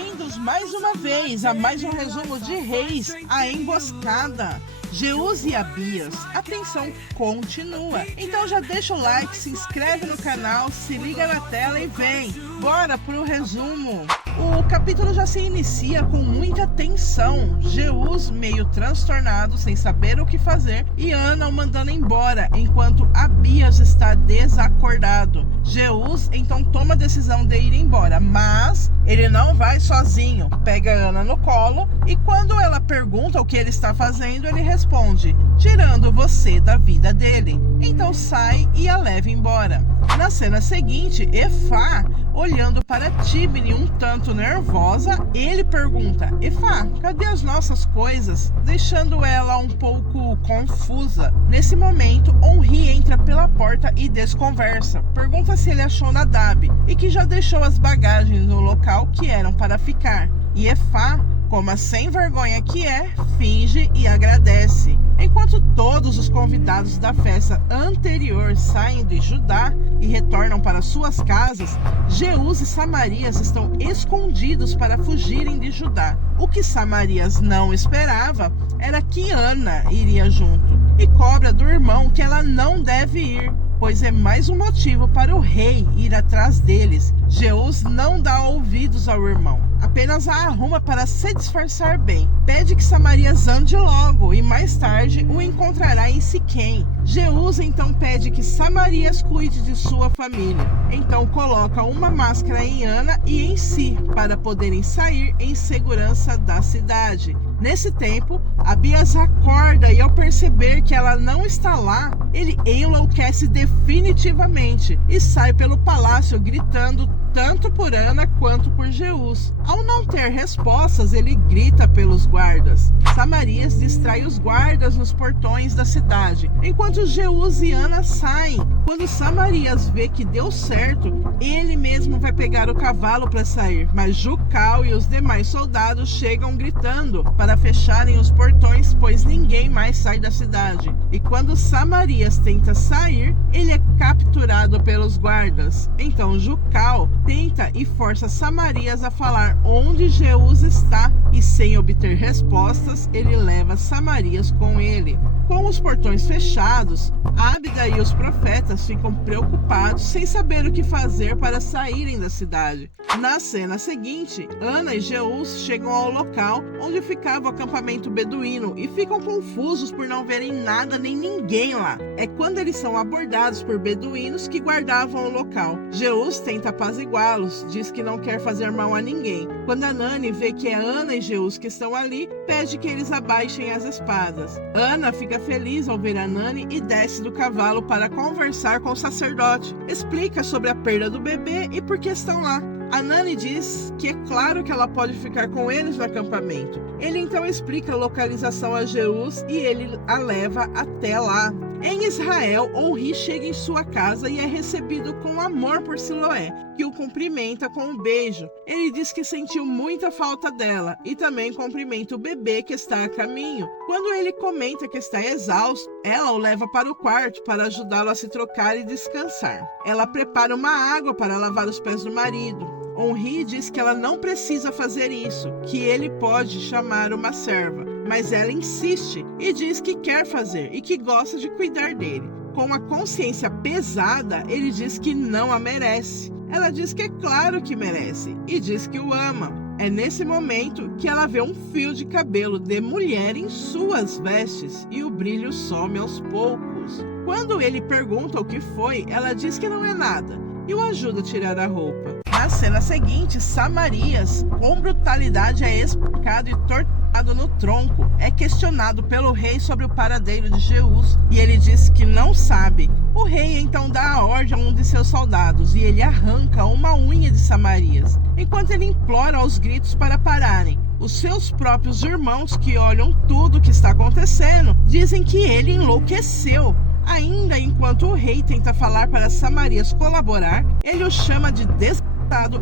bem-vindos mais uma vez a mais um resumo de Reis, a Emboscada. Jeús e Abias, a tensão continua. Então já deixa o like, se inscreve no canal, se liga na tela e vem. Bora pro resumo. O capítulo já se inicia com muita tensão. Jeús meio transtornado, sem saber o que fazer, e Ana o mandando embora, enquanto Abias está desacordado. Jeús então toma a decisão de ir embora, mas ele não vai sozinho. Pega Ana no colo e quando ela pergunta o que ele está fazendo, ele responde: tirando você da vida dele. Então sai e a leva embora. Na cena seguinte, Efá, olhando para Tíbni um tanto nervosa, ele pergunta: Efá, cadê as nossas coisas? Deixando ela um pouco confusa. Nesse momento, Onri entra pela porta e desconversa. Pergunta se ele achou Nadab e que já deixou as bagagens no local que eram para ficar. E Efá, como a sem vergonha que é, finge e agradece. Enquanto todos os convidados da festa anterior saem de Judá e retornam para suas casas, Jeús e Samarias estão escondidos para fugirem de Judá. O que Samarias não esperava era que Ana iria junto e cobra do irmão que ela não deve ir, pois é mais um motivo para o rei ir atrás deles. Jeús não dá ouvidos ao irmão, apenas a arruma para se disfarçar bem. Pede que Samarias ande logo e mais tarde o encontrará em Siquém. Jeús então pede que Samarias cuide de sua família. Então coloca uma máscara em Ana e em si para poderem sair em segurança da cidade. Nesse tempo, Abias acorda e ao perceber que ela não está lá, ele enlouquece definitivamente e sai pelo palácio gritando tanto por Ana quanto por Jeús. Ao não ter respostas, ele grita pelos guardas. Samarias distrai os guardas nos portões da cidade, enquanto Jeús e Ana saem. Quando Samarias vê que deu certo, ele mesmo vai pegar o cavalo para sair, mas Jucal e os demais soldados chegam gritando para fecharem os portões, pois ninguém mais sai da cidade. E quando Samarias tenta sair, ele é capturado pelos guardas. Então Jucal tenta e força Samarias a falar onde Jeús está, e sem obter respostas, ele leva Samarias com ele. Com os portões fechados, Ábida e os profetas ficam preocupados sem saber o que fazer para saírem da cidade. Na cena seguinte, Ana e Jeús chegam ao local onde ficava o acampamento beduíno e ficam confusos por não verem nada nem ninguém lá. É quando eles são abordados por beduínos que guardavam o local. Jeús tenta apaziguá-los, diz que não quer fazer mal a ninguém. Quando Anani vê que é Ana e Jeús que estão ali, pede que eles abaixem as espadas. Ana fica feliz ao ver Anani e desce do cavalo para conversar com o sacerdote. Explica sobre a perda do bebê e por que estão lá. Anani diz que é claro que ela pode ficar com eles no acampamento. Ele então explica a localização a Jeús e ele a leva até lá. Em Israel, Onri chega em sua casa e é recebido com amor por Siloé, que o cumprimenta com um beijo. Ele diz que sentiu muita falta dela e também cumprimenta o bebê que está a caminho. Quando ele comenta que está exausto, ela o leva para o quarto para ajudá-lo a se trocar e descansar. Ela prepara uma água para lavar os pés do marido. Onri diz que ela não precisa fazer isso, que ele pode chamar uma serva, mas ela insiste e diz que quer fazer e que gosta de cuidar dele. Com a consciência pesada, ele diz que não a merece. Ela diz que é claro que merece e diz que o ama. É nesse momento que ela vê um fio de cabelo de mulher em suas vestes e o brilho some aos poucos. Quando ele pergunta o que foi, ela diz que não é nada e o ajuda a tirar a roupa. Na cena seguinte, Samarias, com brutalidade, é espancado e torturado no tronco. É questionado pelo rei sobre o paradeiro de Jeús e ele diz que não sabe. O rei então dá a ordem a um de seus soldados e ele arranca uma unha de Samarias, enquanto ele implora aos gritos para pararem. Os seus próprios irmãos, que olham tudo o que está acontecendo, dizem que ele enlouqueceu. Ainda enquanto o rei tenta falar para Samarias colaborar, ele o chama de desgraçado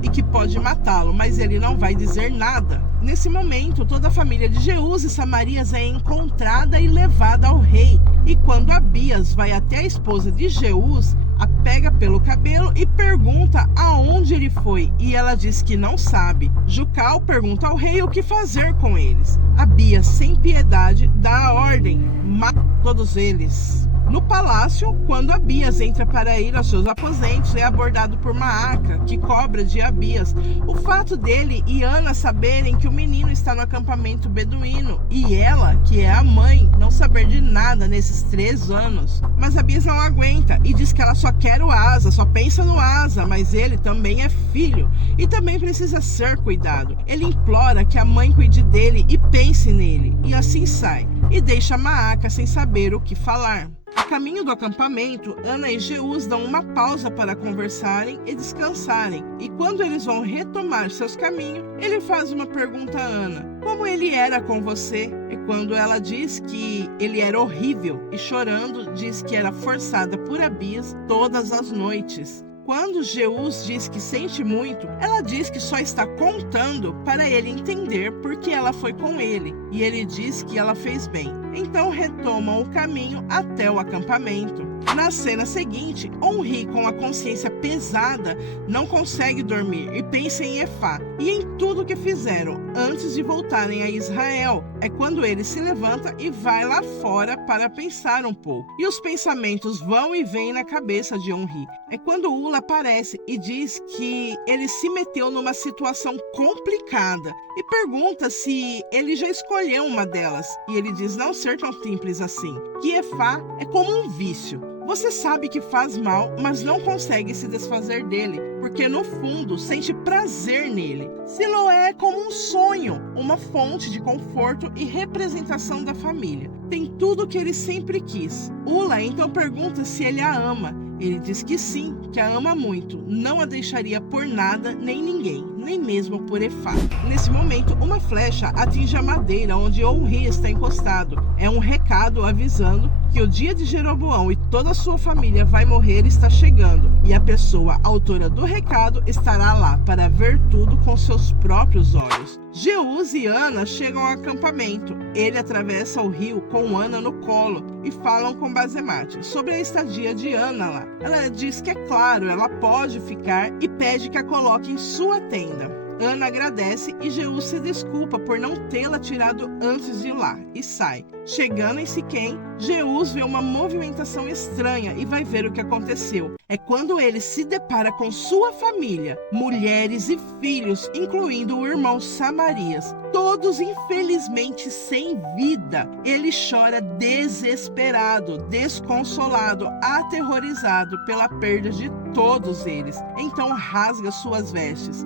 e que pode matá-lo, mas ele não vai dizer nada. Nesse momento, toda a família de Jeús e Samarias é encontrada e levada ao rei. E quando Abias vai até a esposa de Jeús, a pega pelo cabelo e pergunta aonde ele foi, e ela diz que não sabe. Jucal pergunta ao rei o que fazer com eles. Abias, sem piedade, dá a ordem: mata todos eles. No palácio, quando Abias entra para ir aos seus aposentos, é abordado por Maaca, que cobra de Abias o fato dele e Ana saberem que o menino está no acampamento beduíno e ela, que é a mãe, não saber de nada nesses 3 anos. Mas Abias não aguenta e diz que ela só quer o Asa, só pensa no Asa, mas ele também é filho e também precisa ser cuidado. Ele implora que a mãe cuide dele e pense nele, e assim sai, e deixa Maaca sem saber o que falar. A caminho do acampamento, Ana e Jeús dão uma pausa para conversarem e descansarem. E quando eles vão retomar seus caminhos, ele faz uma pergunta a Ana: como ele era com você? E quando ela diz que ele era horrível e chorando, diz que era forçada por Abias todas as noites. Quando Jeús diz que sente muito, ela diz que só está contando para ele entender porque ela foi com ele, e ele diz que ela fez bem. Então retomam o caminho até o acampamento. Na cena seguinte, Onri, com a consciência pesada, não consegue dormir e pensa em Efá e em tudo que fizeram antes de voltarem a Israel. É quando ele se levanta e vai lá fora para pensar um pouco. E os pensamentos vão e vêm na cabeça de Onri. É quando Ula aparece e diz que ele se meteu numa situação complicada e pergunta se ele já escolheu uma delas. E ele diz não ser tão simples assim, que Efá é como um vício. Você sabe que faz mal, mas não consegue se desfazer dele, porque no fundo sente prazer nele. Siloé é como um sonho, uma fonte de conforto e representação da família. Tem tudo o que ele sempre quis. Ula então pergunta se ele a ama. Ele diz que sim, que a ama muito, não a deixaria por nada nem ninguém, nem mesmo por Efá. Nesse momento, uma flecha atinge a madeira onde Onri está encostado. É um recado avisando que o dia de Jeroboão e toda a sua família vai morrer está chegando, e a pessoa autora do recado estará lá para ver tudo com seus próprios olhos. Jeús e Ana chegam ao acampamento. Ele atravessa o rio com Ana no colo e falam com Basemate sobre a estadia de Ana lá. Ela diz que é claro, ela pode ficar e pede que a coloque em sua tenda. Ana agradece e Jeús se desculpa por não tê-la tirado antes de ir lá e sai. Chegando em Siquém, Jeús vê uma movimentação estranha e vai ver o que aconteceu. É quando ele se depara com sua família, mulheres e filhos, incluindo o irmão Samarias, todos infelizmente sem vida. Ele chora desesperado, desconsolado, aterrorizado pela perda de todos eles. Então rasga suas vestes.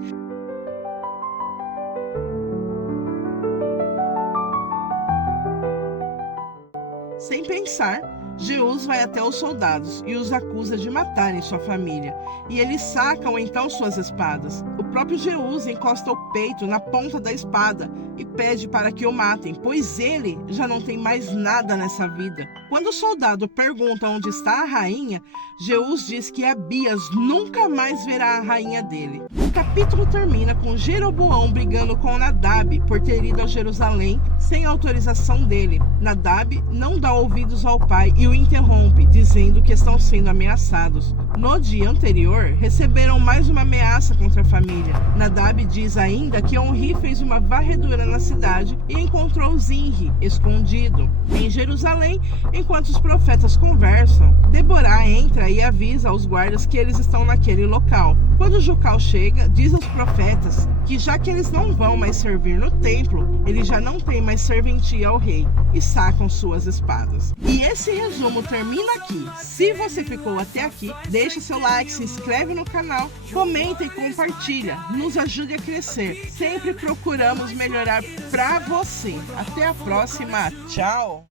Sem pensar, Jeús vai até os soldados e os acusa de matarem sua família, e eles sacam então suas espadas. O próprio Jeús encosta o peito na ponta da espada e pede para que o matem, pois ele já não tem mais nada nessa vida. Quando o soldado pergunta onde está a rainha, Jeús diz que Abias nunca mais verá a rainha dele. O capítulo termina com Jeroboão brigando com Nadab por ter ido a Jerusalém sem autorização dele. Nadab não dá ouvidos ao pai e o interrompe, dizendo que estão sendo ameaçados. No dia anterior, receberam mais uma ameaça contra a família. Nadab diz ainda que Onri fez uma varredura na cidade e encontrou Zinri escondido em Jerusalém. Enquanto os profetas conversam, Deborah entra e avisa aos guardas que eles estão naquele local. Quando Jucal chega, diz aos profetas que já que eles não vão mais servir no templo, eles já não têm mais serventia ao rei e sacam suas espadas. E esse resumo termina aqui. Se você ficou até aqui, deixa seu like, se inscreve no canal, comenta e compartilha. Nos ajude a crescer. Sempre procuramos melhorar para você. Até a próxima. Tchau!